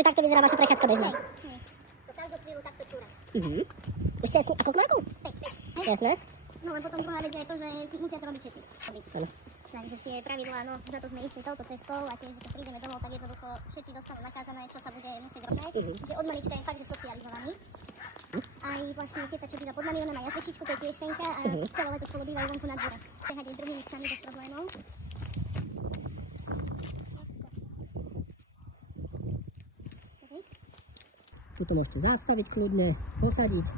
Čiže takto vyzerá vaša prechádzka bežná. Hej. To každú chvíľu takto čúra. Ešte asi, a koľko má rokov? 5. Jasné. No len potom druhá vec je to, že musia to robiť všetci. Áno. Takže tie pravidlá, no za to sme išli touto cestou a tým, že keď prídeme domov, tak jednoducho všetci dostanú nakázané, čo sa bude musieť robiť. Že od malička je fakt, že socializovaný. Aj vlastne teta, čo býva pod nami, ona má jazvečičku, to je tiež fenka a celé leto spolu bývajú vonku na dvore. Behať aj s druhými psami bez problémov. Tuto môžete zastaviť kľudne, posadiť.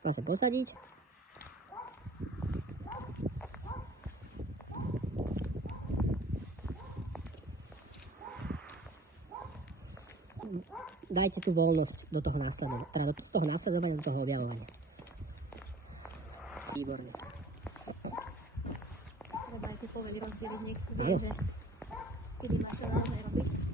Dá sa posadiť. Dajte tú voľnosť do toho následovania, teda z toho následovania do toho objavovania. Výborne. Treba aj tú poveď rozdeliť, nech vie, že kedy má čo naozaj robiť.